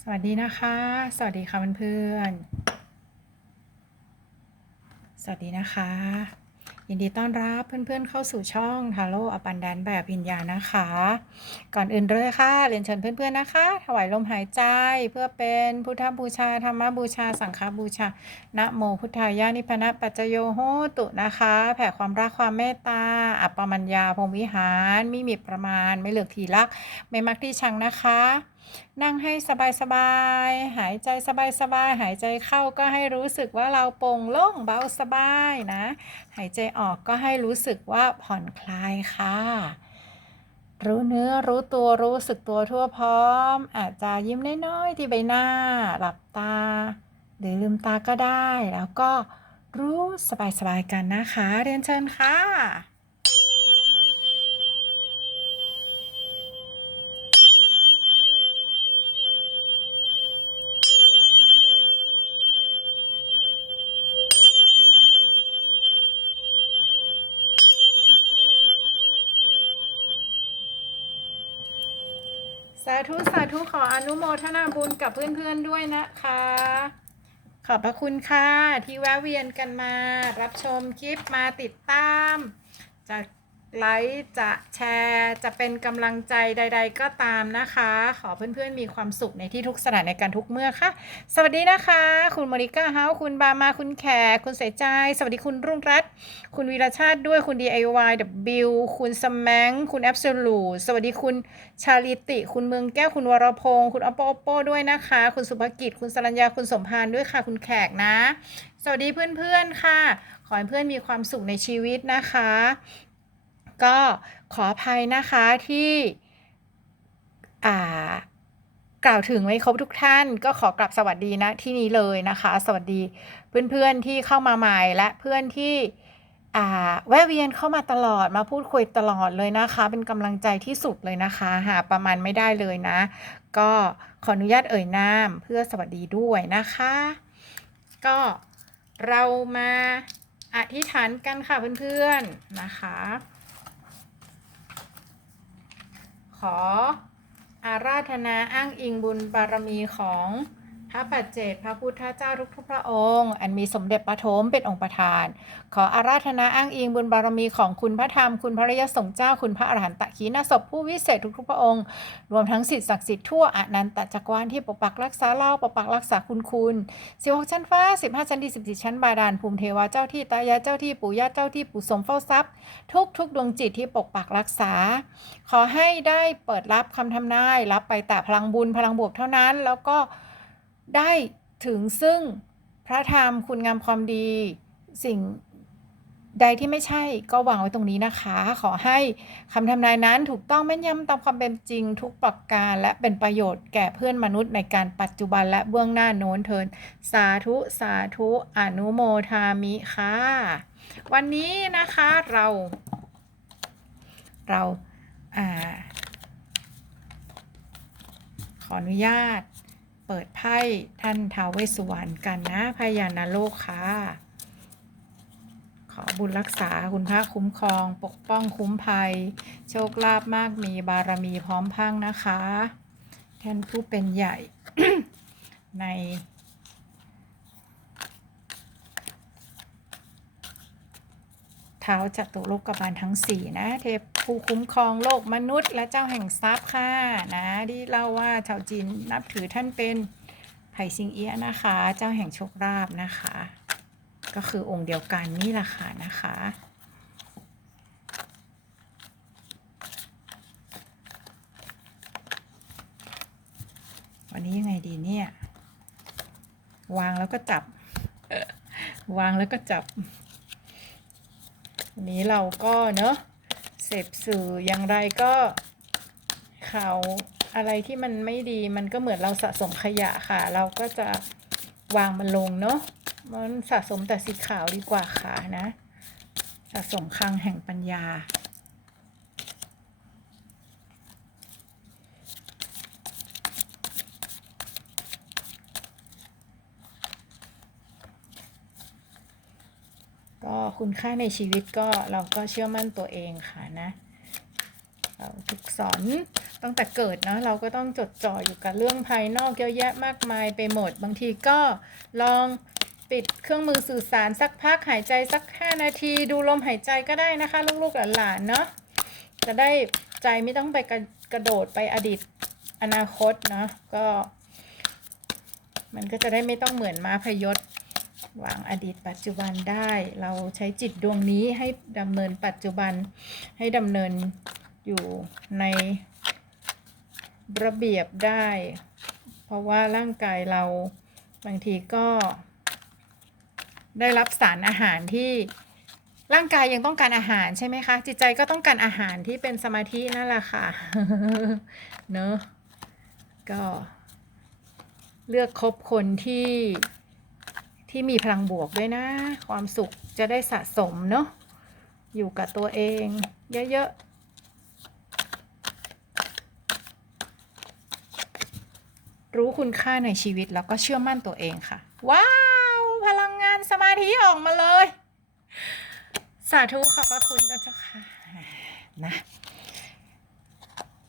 สวัสดีนะคะ สวัสดีค่ะเพื่อนๆสวัสดีนะคะ ยินดีต้อนรับเพื่อนๆเข้าสู่ช่องทาโร่อปันแดนแบบพิญญานะคะ ก่อนอื่นเลยค่ะ เรียนเชิญเพื่อนๆนะคะ ถวายลมหายใจเพื่อเป็นพุทธบูชาธรรมบูชา สังฆบูชานะโมพุทธายานิพนะปัจจโยโหตุนะคะ แผ่ความรักความเมตตาอัปปมัญญาพรมวิหารมิมีประมาณไม่เหลือกทีรักไม่มักที่ชังนะคะ นั่งให้สบายๆ หายใจสบายๆ หายใจเข้าก็ให้รู้สึกว่าเราโปร่งโล่งเบาสบายนะ หายใจออกก็ให้รู้สึกว่าผ่อนคลายค่ะ รู้เนื้อรู้ตัวรู้สึกตัวทั่วพร้อม อาจจะยิ้มน้อยๆ ที่ใบหน้า หลับตา หรือลืมตาก็ได้ แล้วก็รู้สบายๆ กันนะคะ เรียนเชิญค่ะ สาธุ สาธุ ขออนุโมทนาบุญกับเพื่อนๆด้วยนะคะ ขอบพระคุณค่ะ ที่แวะเวียนกันมา รับชมคลิปมาติดตามจะ ไลค์จะแชร์จะเป็นกำลังใจใด ๆ ก็ตามนะคะ ขอเพื่อนๆ มีความสุขในที่ทุกสถานการณ์ทุกเมื่อค่ะ สวัสดีนะคะ คุณมริก้าเฮาคุณบามาคุณแขกคุณเสยใจ สวัสดีคุณรุ่งรัตน์คุณวีรชาติด้วยคุณ DIY W คุณสแมงคุณ Absolute สวัสดีคุณชาลิติ คุณเมืองแก้วคุณวรพงศ์คุณอปโปโปด้วยนะคะ คุณสุภกิจ คุณสรัญญาคุณสมพานด้วยค่ะ คุณแขกนะ สวัสดีเพื่อนๆค่ะ ขอให้เพื่อนมีความสุขในชีวิตนะคะ ก็ขออภัยนะคะที่กล่าวถึงไม่ครบทุกท่าน ก็ขอกลับสวัสดีนะที่นี้เลยนะคะ สวัสดีเพื่อนๆที่เข้ามาใหม่และเพื่อนที่แวะเวียนเข้ามาตลอดมาพูดคุยตลอดเลยนะคะ เป็นกำลังใจที่สุดเลยนะคะ หาประมาณไม่ได้เลยนะ ก็ขออนุญาตเอ่ยนามเพื่อสวัสดีด้วยนะคะ ก็เรามาอธิษฐานกันค่ะเพื่อนๆนะคะ ขออาราธนาอ้างอิงบุญบารมีของ พระปัจเจกพระพุทธเจ้าทุกๆพระองค์ อันมีสมเด็จปฐมเป็นองค์ประธาน ขออาราธนาอ้างอิงบุญบารมีของคุณพระธรรม คุณพระริยสงฆ์เจ้า คุณพระอรหันตขีณศพผู้วิเศษทุกๆพระองค์ รวมทั้งสิทธิศักดิ์สิทธิ์ทั่วอนันตจักรวาลที่ปกปักรักษาเล่าปกปักรักษาคุณคุณสิบหกชั้นฟ้าสิบห้าชั้นดีสิบสี่ชั้นบาดาลภูมิเทวาเจ้าที่ตายายเจ้าที่ปู่ย่าเจ้าที่ปู่สมเฝ้าทรัพย์ ทุกทุกดวงจิตที่ปกปักรักษา ขอให้ได้เปิดรับคำทำนายรับไปแต่พลังบุญพลังบวกเท่านั้น แล้วก็ ได้ถึงซึ่งพระธรรมคุณงามความดี สิ่งใดที่ไม่ใช่ก็วางไว้ตรงนี้นะคะ ขอให้คำทำนายนั้นถูกต้องแม่นยำตามความเป็นจริงทุกประการ และเป็นประโยชน์แก่เพื่อนมนุษย์ในการปัจจุบันและเบื้องหน้าโน้นเทิน สาธุ สาธุ อนุโมทามิค่ะ วันนี้นะคะเรา เรา อ่า ขออนุญาต เปิดไพ่ท่านท้าวเวสสุวรรณกันนะพยานาโลกค่ะ ขอบุญรักษาคุณพระคุ้มครอง ปกป้องคุ้มภัย โชคลาภมากมีบารมีพร้อมพังนะคะ ท่านผู้เป็นใหญ่ในเท้าจัตุโลกบาลทั้งสี่นะเทพ ผู้คุ้มครองโลกมนุษย์ และเจ้าแห่งทรัพย์ค่ะนะที่เล่าว่าชาวจีนนับถือท่านเป็นไผ่ซิงเอียนะคะ เจ้าแห่งโชคลาภนะคะ ก็คือองค์เดียวกันนี่แหละค่ะนะคะวันนี้ยังไงดีเนี่ย วางแล้วก็จับ วางแล้วก็จับ วันนี้เราก็เนอะ เสพสื่ออย่างไรก็ข่าวอะไรที่มันไม่ดีมันก็เหมือนเราสะสมขยะค่ะ เราก็จะวางมันลงเนาะมันสะสมแต่สีขาวดีกว่าค่ะนะ สะสมคลังแห่งปัญญา ก็ คุณค่าในชีวิตก็เราก็เชื่อมั่นตัวเองค่ะนะเราถูกสอนตั้งแต่เกิดเนาะเราก็ต้องจดจ่ออยู่กับเรื่องภายนอกเยอะแยะมากมายไปหมด บางทีก็ลองปิดเครื่องมือสื่อสารสักพักหายใจสัก 5 นาที ดูลมหายใจก็ได้นะคะ ลูกๆหลานๆเนาะจะได้ใจไม่ต้องไปกระกระโดดไปอดีตอนาคตเนาะก็ มันก็จะได้ไม่ต้องเหมือนม้าพยศ วางอดีตปัจจุบันได้ เราใช้จิตดวงนี้ให้ดำเนินปัจจุบันให้ดำเนินอยู่ในระเบียบได้ เพราะว่าร่างกายเราบางทีก็ ได้รับสารอาหารที่ร่างกายยังต้องการอาหารใช่ไหมคะ จิตใจก็ต้องการอาหารที่เป็นสมาธินั่นแหละค่ะ เนอะก็เลือกคบคนที่ ที่มีพลังบวกด้วยนะ ความสุขจะได้สะสมเนอะอยู่กับตัวเอง เยอะๆ รู้คุณค่าในชีวิตแล้วก็เชื่อมั่นตัวเองค่ะ ว้าว พลังงานสมาธิออกมาเลย สาธุขอบพระคุณนะเจ้าค่ะนะ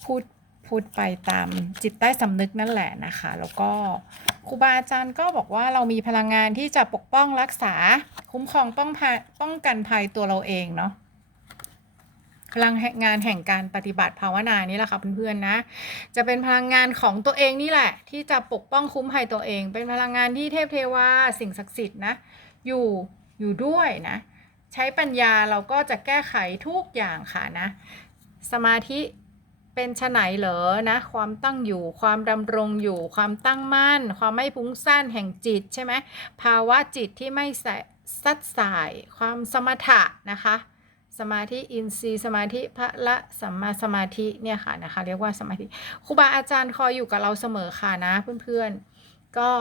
พูดพูดไปตามจิตใต้สำนึกนั่นแหละนะคะ แล้วก็ ครูบาอาจารย์ก็บอกว่าเรามีพลังงานที่จะปกป้องรักษา คุ้มครองป้องภัยป้องกันภัยตัวเราเองเนาะพลังงานแห่งการปฏิบัติภาวนานี่แหละค่ะเพื่อนๆนะ จะเป็นพลังงานของตัวเองนี่แหละ ที่จะปกป้องคุ้มภัยตัวเอง เป็นพลังงานที่เทพเทวาสิ่งศักดิ์สิทธิ์นะ อยู่อยู่ด้วยนะ ใช้ปัญญาเราก็จะแก้ไขทุกอย่างค่ะนะ สมาธิ เป็นชไหนเหรอนะความตั้งอยู่ ความดำรงอยู่ ความตั้งมั่น ความไม่ฟุ้งซ่านแห่งจิตใช่ไหมภาวะจิตที่ไม่สซัดสาย ความสมถะนะคะสมาธิอินทรีย์สมาธิพระละสัมมาสมาธิเนี่ยค่ะนะคะเรียกว่าสมาธิครูบาอาจารย์คอยอยู่กับเราเสมอค่ะนะเพื่อนๆ ก็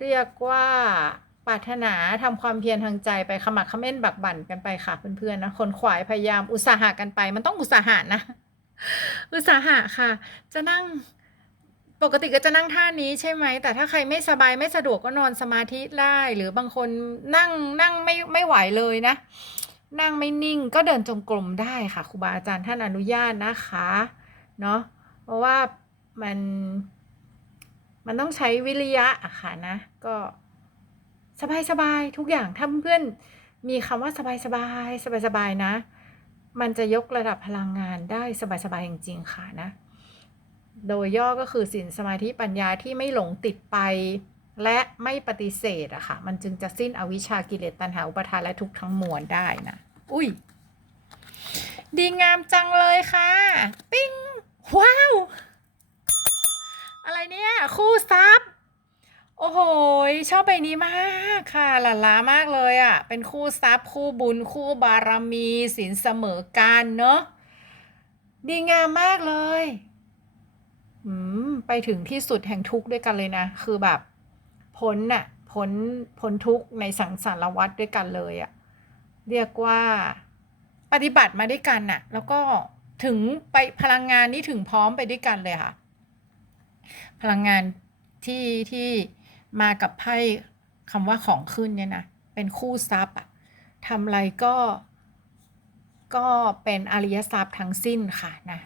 เรียกว่าปรารถนาทำความเพียรทางใจไปขมักขม้นบักบั่นกันไปค่ะเพื่อนๆนะคนขวายพยายามอุตสาหะกันไป มันต้องอุตสาหะนะ อุตสาหะค่ะ จะนั่งปกติก็จะนั่งท่านี้ใช่ไหม แต่ถ้าใครไม่สบายไม่สะดวกก็นอนสมาธิได้ หรือบางคนนั่งนั่งไม่ไม่ไหวเลยนะ นั่งไม่นิ่งก็เดินจงกรมได้ค่ะครูบาอาจารย์ท่านอนุญาตนะคะเนาะเพราะว่ามันมันต้องใช้วิริยะอะค่ะนะ ก็สบายสบายทุกอย่างถ้าเพื่อนมีคำว่าสบายสบายสบายสบายนะ มันจะยกระดับพลังงานได้สบายสบายจริง ๆ ค่ะนะ โดยย่อก็คือสินสมาธิปัญญาที่ไม่หลงติดไป และไม่ปฏิเสธอะค่ะ มันจึงจะสิ้นอวิชชากิเลสตัณหาอุปาทานและทุกข์ทั้งมวลได้นะ อุ้ย ดีงามจังเลยค่ะ ปิ้ง ว้าว อะไรเนี่ย คู่ซับ โอ้โห ชอบใบนี้มากค่ะหลาลามากเลยอะ่ะ เป็นคู่ซับคู่บุญคู่บารมีสินเสมอการเนอะดีงามมากเลยอืมไปถึงที่สุดแห่งทุกข์ด้วยกันเลยนะ คือแบบพ้นน่ะพ้นพ้นทุกข์ในสังสารวัฏด้วยกันเลยอะ่ะ เรียกว่าปฏิบัติมาด้วยกันน่ะ แล้วก็ถึงไปพลังงานนี้ถึงพร้อมไปด้วยกันเลยค่ะ พลังงานที่ที่ มากับไพ่คำว่าของขึ้นเนี่ยนะ เป็นคู่ทรัพย์อะทำอะไรก็ ก็เป็นอริยทรัพย์ทั้งสิ้นค่ะนะ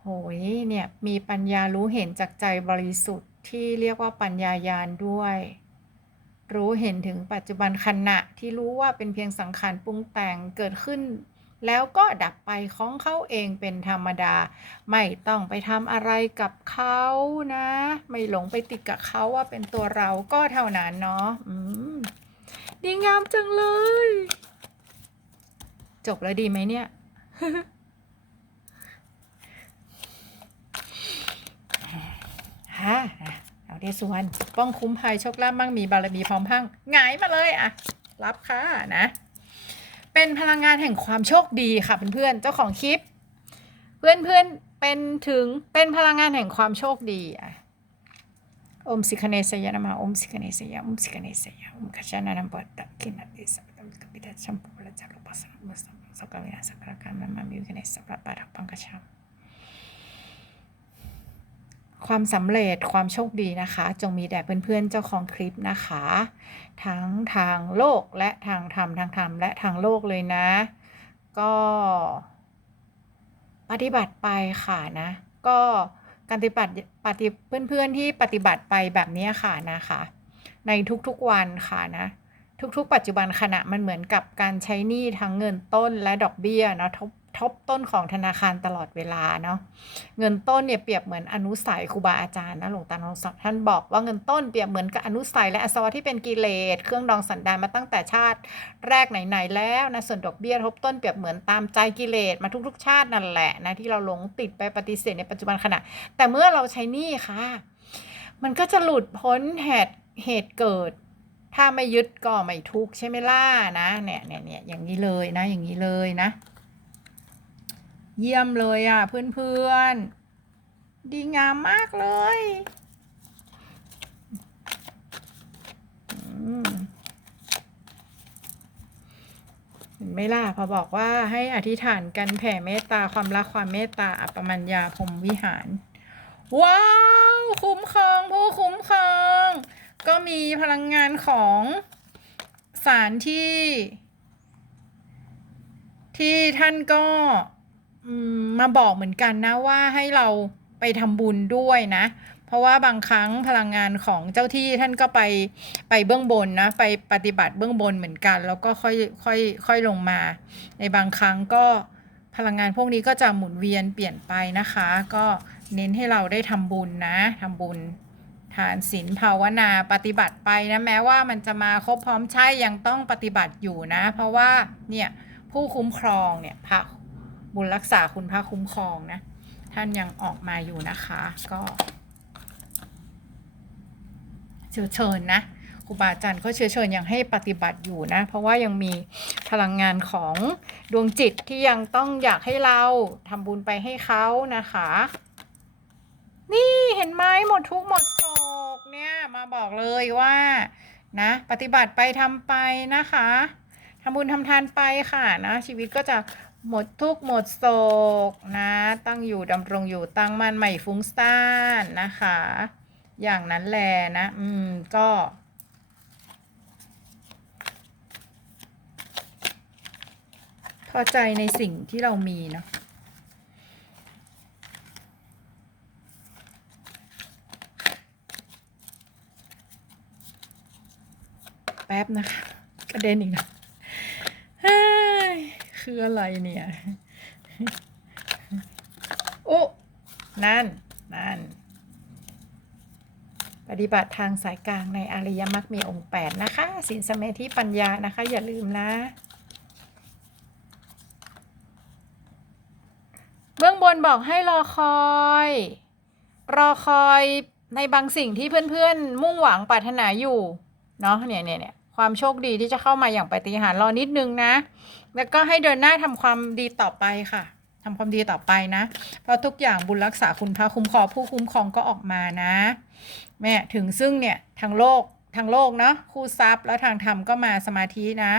โหยเนี่ยมีปัญญารู้เห็นจากใจบริสุทธิ์ที่เรียกว่าปัญญายาณด้วย รู้เห็นถึงปัจจุบันขณะที่รู้ว่าเป็นเพียงสังขารปรุงแต่งเกิดขึ้น แล้วก็ดับไปของเขาเองเป็นธรรมดา ไม่ต้องไปทำอะไรกับเขานะ ไม่หลงไปติดกับเขาว่าเป็นตัวเราก็เท่านั้นเนาะดีงามจังเลย จบแล้วดีไหมเนี่ยฮะเอาได้ส่วนป้องคุ้มภัยโชคลาภมั่งมีบารมีพร้อมพังหงายมาเลยอะรับค่ะนะ เป็นพลังงานแห่งความโชคดีค่ะเพื่อนๆเจ้าของคลิป เพื่อนๆเป็นถึงเป็นพลังงานแห่งความโชคดีอะอมสิคเนสยานามาอมสิคเนสยาอมสิคเนสยาอมขจานานัมปัตตะกินันติสัพพะกัปิดาชัมปุระจักรปัสสัมัสสะสักกะวินาสักกะการมันมามิวคเนสัพพะปะรักปังกะชัม ความสำเร็จความโชคดีนะคะ จงมีแด่เพื่อนๆเจ้าของคลิปนะคะ ทั้งทางโลกและทางธรรมทางธรรมและทางโลกเลยนะ ก็ปฏิบัติไปค่ะนะ ก็การปฏิบัติปฏิเพื่อนๆที่ปฏิบัติไปแบบนี้ค่ะนะคะ ในทุกๆวันค่ะนะทุกๆ ปัจจุบันขณะมันเหมือนกับการใช้หนี้ทั้งเงินต้นและดอกเบี้ยเนาะทบ ทบต้นของธนาคารตลอดเวลาเนาะเงินต้นเนี่ยเปรียบเหมือนอนุสัยครูบาอาจารย์นะหลวงตาทองศักดิ์ท่านบอกว่าเงินต้นเปรียบเหมือนกับอนุสัยและอสวะที่เป็นกิเลสเครื่องดองสันดานมาตั้งแต่ชาติแรกไหนๆแล้วนะส่วนดอกเบี้ยทบต้นเปรียบเหมือนตามใจกิเลสมาทุก ๆ ชาตินั่นแหละนะที่เราหลงติดไปปฏิเสธในปัจจุบันขณะ แต่เมื่อเราใช้หนี้ค่ะ มันก็จะหลุดพ้นเหตุเหตุเกิดถ้าไม่ยึดก็ไม่ทุกข์ใช่ไหมล่ะนะเนี่ยเนี่ยเนี่ยอย่างนี้เลยนะอย่างนี้เลยนะ เยี่ยมเลยอะเพื่อนๆ ดีงามมากเลยอืมเห็นไหมล่ะพอบอกว่าให้อธิษฐานกันแผ่เมตตาความรักความเมตตาอัปมัญญาพรมวิหาร ว้าว คุ้มครองผู้คุ้มครอง ก็มีพลังงานของสารที่ ที่ท่านก็ มาบอกเหมือนกันนะว่าให้เราไปทำบุญด้วยนะ เพราะว่าบางครั้งพลังงานของเจ้าที่ท่านก็ไปไปเบื้องบนนะ ไปปฏิบัติเบื้องบนเหมือนกัน แล้วก็ค่อยค่อยค่อยลงมา ในบางครั้งก็พลังงานพวกนี้ก็จะหมุนเวียนเปลี่ยนไปนะคะ ก็เน้นให้เราได้ทำบุญนะทำบุญทานศีลภาวนาปฏิบัติไปนะแม้ว่ามันจะมาครบพร้อมใช่ยังต้องปฏิบัติอยู่นะ เพราะว่าเนี่ยผู้คุ้มครองเนี่ยพระ บุญรักษาคุณพระคุ้มครองนะ ท่านยังออกมาอยู่นะคะ ก็เชื้อเชิญนะครูบาอาจารย์ก็เชื้อเชิญยังให้ปฏิบัติอยู่นะ เพราะว่ายังมีพลังงานของดวงจิตที่ยังต้องอยากให้เราทำบุญไปให้เขานะคะ นี่เห็นไหมหมดทุกหมดโศกเนี่ยมาบอกเลยว่านะปฏิบัติไปทำไปนะคะทำบุญทำทานไปค่ะนะชีวิตก็จะ หมดทุกหมดโศกนะ ตั้งอยู่ดำรงอยู่ตั้งมั่นใหม่ฟุ้งซ่านนะคะ อย่างนั้นแหละนะ อืม ก็ พอใจในสิ่งที่เรามีเนาะแป๊บนะคะ กระเด็นอีกนะ คืออะไรเนี่ย โอ้นั่น นั่น ปฏิบัติทางสายกลางในอริยมรรคมีองค์8นะคะสินสมาธิปัญญานะคะ อย่าลืมนะ เบื้องบนบอกให้รอคอย รอคอยในบางสิ่งที่เพื่อนๆ มุ่งหวังปรารถนาอยู่ เนาะเนี่ยเนี่ยเนี่ยความโชคดีที่จะเข้ามาอย่างปฏิหารรอนิดนึงนะ แล้วก็ให้เดินหน้าทำความดีต่อไปค่ะทำความดีต่อไปนะ เพราะทุกอย่างบุญรักษาคุณพระคุ้มครองผู้คุ้มครองก็ออกมานะ แม่ถึงซึ่งเนี่ยทางโลกทางโลกเนาะคู่ทรัพย์แล้วทางธรรมก็มาสมาธินะ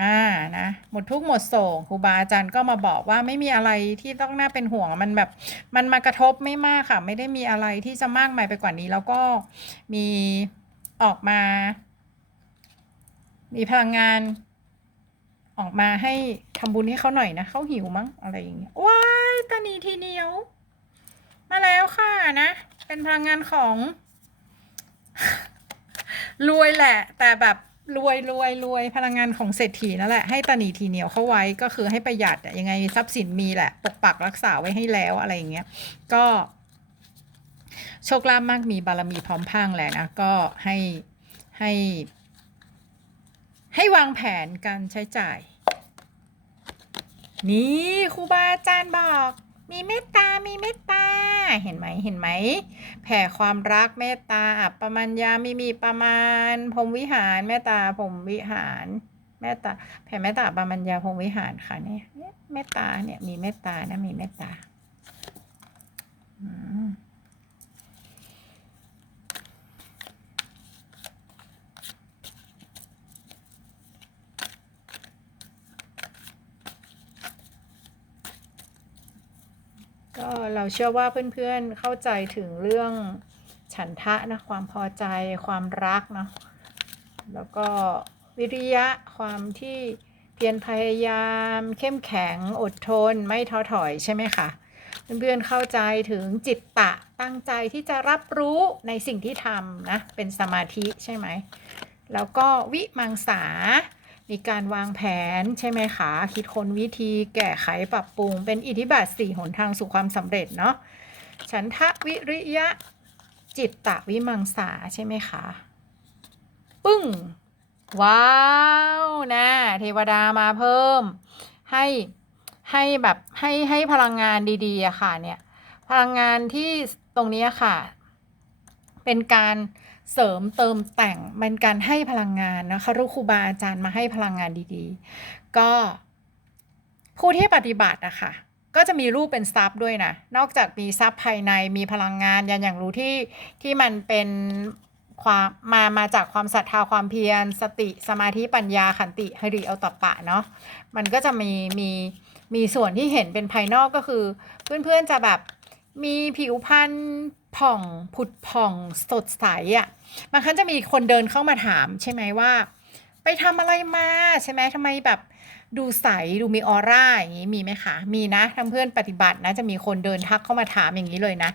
อ่านะหมดทุกหมดโศกครูบาอาจารย์ก็มาบอกว่าไม่มีอะไรที่ต้องน่าเป็นห่วงมันแบบมันมากระทบไม่มากค่ะ ไม่ได้มีอะไรที่จะมากมายไปกว่านี้ แล้วก็มีออกมา มีพลังงาน ออกมาให้ทำบุญให้เขาหน่อยนะเขาหิวมั้งอะไรอย่างเงี้ยว้ายตานีทีเหนียว มาแล้วค่ะนะ เป็นพลังงานของ รวยแหละ แต่แบบรวยรวยรวยพลังงานของเศรษฐีนั่นแหละให้ตานีทีเหนียวเข้าไว้ก็คือให้ประหยัดยังไงทรัพย์สินมีแหละปกปักรักษาไว้ให้แล้วอะไรอย่างเงี้ยก็โชคลาภมากมีบารมีพร้อมพังแหละนะก็ให้ให้ให้วางแผนการใช้จ่าย นี่ครูบาอาจารย์บอก มีเมตตา มีเมตตา เห็นไหมเห็นไหม แผ่ความรักเมตตาอัปปมัญญามีมีประมาณพรมวิหารเมตตาพรมวิหารเมตตาแผ่เมตตาปปมัญญาพรหมวิหารค่ะเนี่ยเนี่ยเมตตาเนี่ยมีเมตตานะมีเมตตาอืม ก็เราเชื่อว่าเพื่อนๆเข้าใจถึงเรื่องฉันทะนะความพอใจความรักเนาะแล้วก็วิริยะความที่เพียรพยายาม เข้มแข็งอดทนไม่ท้อถอยใช่ไหมคะเพื่อนๆเข้าใจถึงจิตตะตั้งใจที่จะรับรู้ในสิ่งที่ทำนะเป็นสมาธิใช่ไหมแล้วก็วิมังสา มีการวางแผนใช่ไหมคะ คิดค้นวิธีแก้ไขปรับปรุง เป็นอิทธิบาทสี่หนทางสู่ความสำเร็จเนาะฉันทะวิริยะจิตตะวิมังสาใช่ไหมคะ ปึ้ง ว้าวนะเทวดามาเพิ่ม ให้ให้แบบให้ให้พลังงานดีๆอะค่ะเนี่ย พลังงานที่ตรงนี้ค่ะ เป็นการ เสริมเติมแต่งเป็นการให้พลังงานนะคะรูครูบาอาจารย์มาให้พลังงานดีๆ ก็ผู้ที่ปฏิบัติอะค่ะก็จะมีรูปเป็นทรัพย์ด้วยนะ นอกจากมีทรัพย์ภายในมีพลังงานยันอย่างรู้ที่ที่มันเป็นความมามาจากความศรัทธาความเพียรสติสมาธิปัญญาขันติหริเอาตปปะเนาะมันก็จะมีมีมีส่วนที่เห็นเป็นภายนอกก็คือ เพื่อนๆจะแบบมีผิวพรรณ ผ่องผุดผ่องสดใสอะ่ะบางครั้งจะมีคนเดินเข้ามาถาม ใช่ไหมว่า ไปทำอะไรมาใช่ไหมทำไมแบบดูใสดูมีออร่าอย่างนี้มีไหมคะมีนะทั้งเพื่อนปฏิบัตินะจะมีคนเดินทักเข้ามาถามอย่างนี้เลยนะ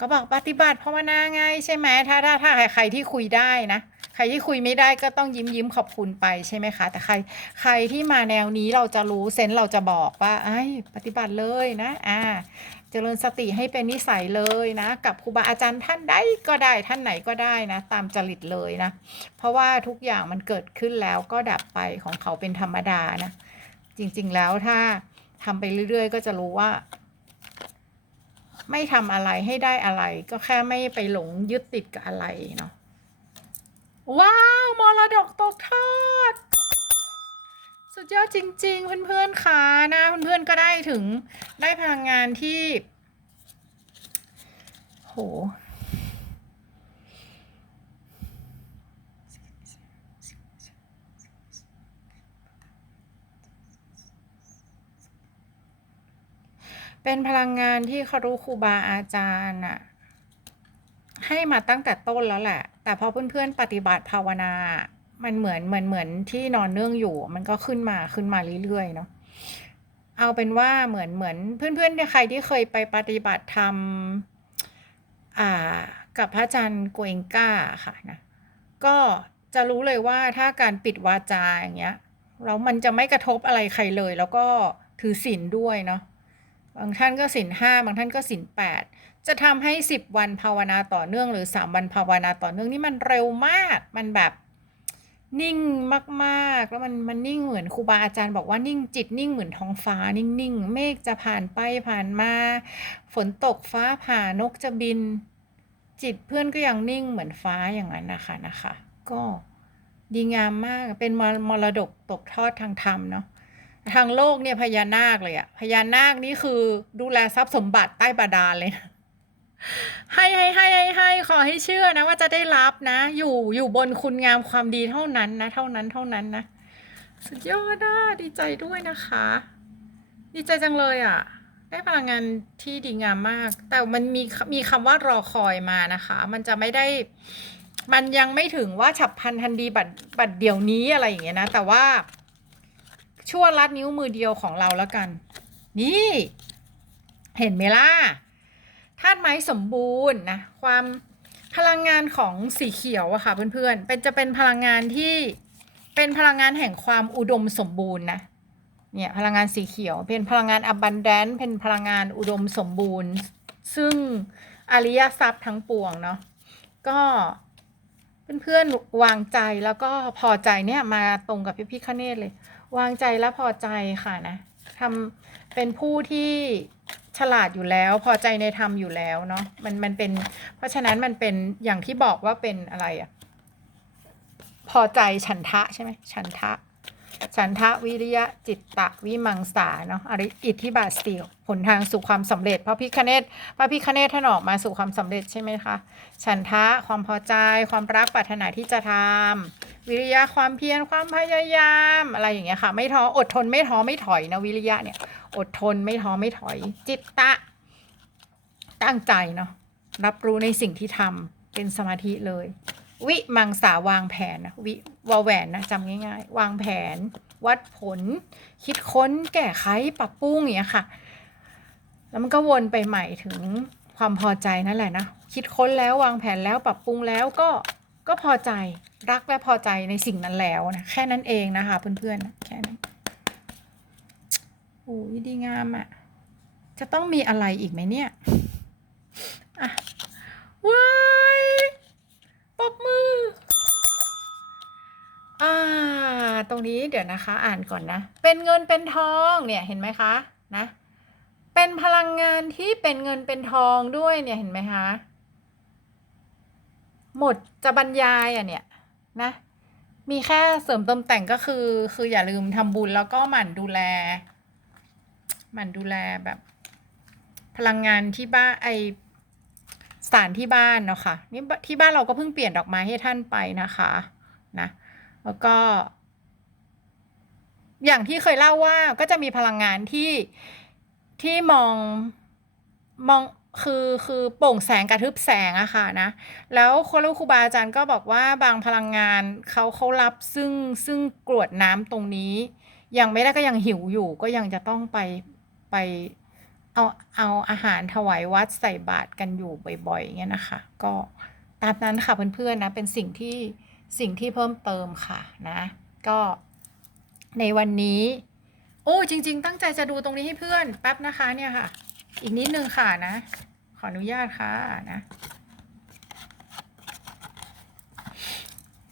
ก็บอกปฏิบัติภาวนาไงใช่ไหมถ้าถ้าถ้าใครใครที่คุยได้นะ ใครที่คุยไม่ได้ก็ต้องยิ้มยิ้มขอบคุณไปใช่ไหมคะ แต่ใครใครที่มาแนวนี้เราจะรู้เซนส์เราจะบอกว่าไอ้ปฏิบัติเลยนะอ่าเจริญสติให้เป็นนิสัยเลยนะ กับครูบาอาจารย์ท่านใดก็ได้ท่านไหนก็ได้นะ ตามจริตเลยนะ เพราะว่าทุกอย่างมันเกิดขึ้นแล้วก็ดับไปของเขาเป็นธรรมดานะ จริงๆแล้วถ้าทำไปเรื่อยๆ ก็จะรู้ว่า ไม่ทำอะไรให้ได้อะไร ก็แค่ไม่ไปหลงยึดติดกับอะไรเนาะ ว้าวมรดกตกทอด สุดยอดจริง ๆ เพื่อนๆค่ะนะเพื่อนๆก็ได้ถึงได้พลังงานที่ โหเป็นพลังงานที่คารุครูบาอาจารย์อะให้มาตั้งแต่ต้นแล้วแหละ แต่พอเพื่อนๆปฏิบัติภาวนา มันเหมือนเหมือนเหมือนที่นอนเนื่องอยู่ มันก็ขึ้นมาขึ้นมาเรื่อยๆเนาะเอาเป็นว่าเหมือนเหมือนเพื่อนๆใครที่เคยไปปฏิบัติธรรมอ่ากับพระอาจารย์โกเองก้าค่ะนะก็จะรู้เลยว่าถ้าการปิดวาจาอย่างเงี้ยแล้วมันจะไม่กระทบอะไรใครเลย แล้วก็ถือศีลด้วยเนาะบางท่านก็ศีลห้าบางท่านก็ศีลแปด จะทำให้สิบวันภาวนาต่อเนื่องหรือสามวันภาวนาต่อเนื่องนี่มันเร็วมาก มันแบบนิ่งมากๆ แล้วมันมันนิ่งเหมือนครูบาอาจารย์บอกว่านิ่งจิตนิ่งเหมือนท้องฟ้า นิ่งๆ เมฆจะผ่านไปผ่านมา ฝนตกฟ้าผ่านกจะบิน จิตเพื่อนก็ยังนิ่งเหมือนฟ้าอย่างนั้นนะคะนะคะ ก็ดีงามมากเป็นมรมรดกตกทอดทางธรรมเนาะทางโลกเนี่ยพญานาคเลยอะพญานาคนี่คือดูแลทรัพย์สมบัติใต้บาดาลเลยนะ ให้ให้ให้ให้ให้ขอให้เชื่อนะว่าจะได้รับนะ อยู่อยู่บนคุณงามความดีเท่านั้นนะ เท่านั้นเท่านั้นนะ สุดยอดอะดีใจด้วยนะคะ ดีใจจังเลยอะ ได้พลังงานที่ดีงามมาก แต่มันมีมีคำว่ารอคอยมานะคะ มันจะไม่ได้ มันยังไม่ถึงว่าฉับพลันทันดีบัดบัดเดี๋ยวนี้อะไรอย่างเงี้ยนะ แต่ว่า ชั่วลัดนิ้วมือเดียวของเราแล้วกัน นี่ เห็นไหมล่ะ ธาตุไม้สมบูรณ์นะความพลังงานของสีเขียวอะค่ะเพื่อนๆเป็นจะเป็นพลังงานที่เป็นพลังงานแห่งความอุดมสมบูรณ์นะเนี่ยพลังงานสีเขียว เป็นพลังงาน abundant เป็นพลังงานอุดมสมบูรณ์ ซึ่งอริยทรัพย์ทั้งปวงเนาะก็เพื่อนๆวางใจแล้วก็พอใจเนี่ยมาตรงกับพี่พี่คเนตเลย วางใจและพอใจค่ะนะทำเป็นผู้ที่ ฉลาดอยู่แล้ว พอใจในธรรมอยู่แล้วเนาะมันมันเป็น เพราะฉะนั้นมันเป็นอย่างที่บอกว่าเป็นอะไรอะพอใจฉันทะใช่ไหมฉันทะฉันทะวิริยะจิตตะวิมังสาเนาะอริอิทธิบาทสี่ผลทางสู่ความสำเร็จพระพิคเนตพระพิคเนตท่านออกมาสู่ความสำเร็จใช่ไหมคะฉันทะความพอใจความรักปรารถนาที่จะทำวิริยะความเพียรความพยายามอะไรอย่างเงี้ยค่ะ ไม่ท้ออดทนไม่ท้อไม่ถอยนะวิริยะเนี่ย อดทนไม่ท้อไม่ถอย จิตตะ ตั้งใจเนาะรับรู้ในสิ่งที่ทำเป็นสมาธิเลย วิมังสาวางแผนนะวิวาแหวนนะจำง่าย ๆ วางแผน วัดผล คิดค้นแก้ไขปรับปรุงอย่างเงี้ยค่ะ แล้วมันก็วนไปใหม่ถึงความพอใจนั่นแหละนะคิดค้นแล้ววางแผนแล้วปรับปรุงแล้วก็ก็พอใจรักและพอใจในสิ่งนั้นแล้วนะแค่นั้นเองนะคะเพื่อนๆแค่นั้น โอ้ยดีงามอะ่ะ จะต้องมีอะไรอีกไหมเนี่ยอะว้ายปบมือ อ่า ตรงนี้เดี๋ยวนะคะ อ่านก่อนนะ เป็นเงินเป็นทองเนี่ยเห็นไหมคะนะ เป็นพลังงานที่เป็นเงินเป็นทองด้วยเนี่ยเห็นไหมคะหมดจะบรรยายอะเนี่ยนะ มีแค่เสริมเติมแต่งก็คือ คืออย่าลืมทำบุญแล้วก็หมั่นดูแล หมั่นดูแลแบบ พลังงานที่บ้านไอสถานที่บ้านเนาะค่ะนี่ที่บ้านเราก็เพิ่งเปลี่ยนดอกไม้ให้ท่านไปนะคะนะแล้วก็ อย่างที่เคยเล่าว่าก็จะมีพลังงานที่ที่มองมองคือคือโปร่งแสงกระทึบแสงอะค่ะนะ แล้วครูครูบาอาจารย์ก็บอกว่าบางพลังงานเขาเขารับซึ่งซึ่งกรวดน้ำตรงนี้ ยังไม่ได้ก็ยังหิวอยู่ก็ยังจะต้องไป ไปเอาเอาอาหารถวายวัดใส่บาตรกันอยู่บ่อยๆอย่างเงี้ยนะคะ ก็ตามนั้นค่ะเพื่อนๆนะเป็นสิ่งที่สิ่งที่เพิ่มเติมค่ะนะ ก็ในวันนี้ โอ้จริง ๆ ตั้งใจจะดูตรงนี้ให้เพื่อนแป๊บนะคะเนี่ยค่ะ อีกนิดนึงค่ะนะ ขออนุญาตค่ะนะ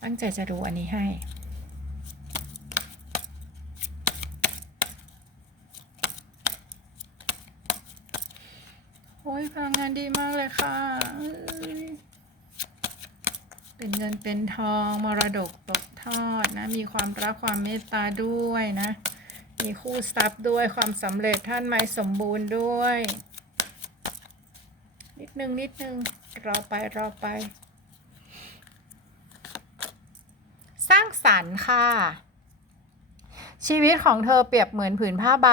ตั้งใจจะดูอันนี้ให้ อ้ยพลังงานดีมากเลยค่ะ เป็นเงินเป็นทองมรดกตกทอดนะ มีความรักความเมตตาด้วยนะ มีคู่ทรัพย์ด้วยความสำเร็จท่านไม่สมบูรณ์ด้วย นิดนึงนิดนึงรอไปรอไป สร้างสรรค์ค่ะชีวิตของเธอเปรียบเหมือนผืนผ้าใบ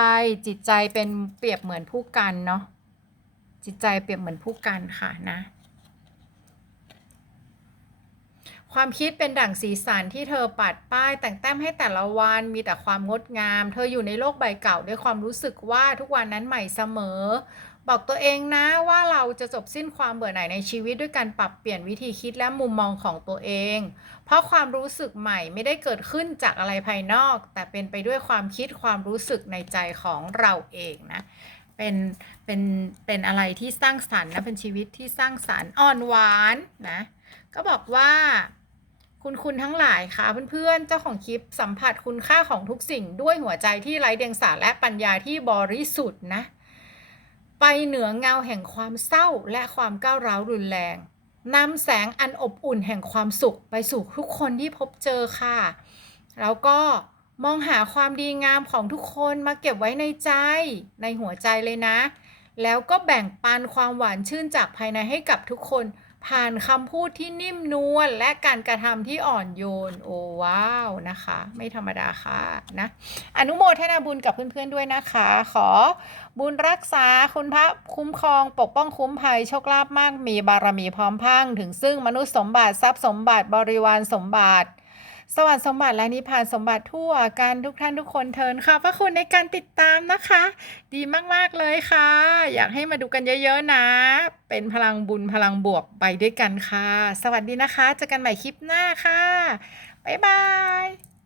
จิตใจเป็นเปรียบเหมือนผู้กันเนาะ จิตใจเปรียบเหมือนผู้กันค่ะนะ ความคิดเป็นดั่งสีสันที่เธอปัดป้ายแต่งแต้มให้แต่ละวันมีแต่ความงดงาม เธออยู่ในโลกใบเก่าด้วยความรู้สึกว่าทุกวันนั้นใหม่เสมอ บอกตัวเองนะว่าเราจะจบสิ้นความเบื่อหน่ายในชีวิตด้วยการปรับเปลี่ยนวิธีคิดและมุมมองของตัวเอง เพราะความรู้สึกใหม่ไม่ได้เกิดขึ้นจากอะไรภายนอก แต่เป็นไปด้วยความคิดความรู้สึกในใจของเราเองนะ เป็นเป็นเป็นอะไรที่สร้างสรรค์นะเป็นชีวิตที่สร้างสรรค์อ่อนหวานนะก็บอกว่าคุณคุณทั้งหลายค่ะเพื่อนๆเจ้าของคลิปสัมผัสคุณค่าของทุกสิ่งด้วยหัวใจที่ไร้เดียงสาและปัญญาที่บริสุทธิ์นะไปเหนือเงาแห่งความเศร้าและความก้าวร้าวรุนแรงนำแสงอันอบอุ่นแห่งความสุขไปสู่ทุกคนที่พบเจอค่ะ แล้วก็ มองหาความดีงามของทุกคนมาเก็บไว้ในใจ ในหัวใจเลยนะ แล้วก็แบ่งปันความหวานชื่นจากภายในให้กับทุกคน ผ่านคำพูดที่นิ่มนวลและการกระทำที่อ่อนโยน โอ้ว้าวนะคะ ไม่ธรรมดาค่ะนะอนุโมทนาบุญกับเพื่อนๆด้วยนะคะ ขอบุญรักษาคุณพระคุ้มครอง ปกป้องคุ้มภัยโชคลาภมากมีบารมีพร้อมพังถึงซึ่งมนุษย์สมบัติทรัพย์สมบัติบริวารสมบัติ สวัสดิ์สมบัติและนิพพานสมบัติทั่วกันทุกท่านทุกคนเทินค่ะพระคุณในการติดตามนะคะ ดีมากๆเลยค่ะ อยากให้มาดูกันเยอะๆนะ เป็นพลังบุญพลังบวกไปด้วยกันค่ะ สวัสดีนะคะเจอกันใหม่คลิปหน้าค่ะบ๊ายบาย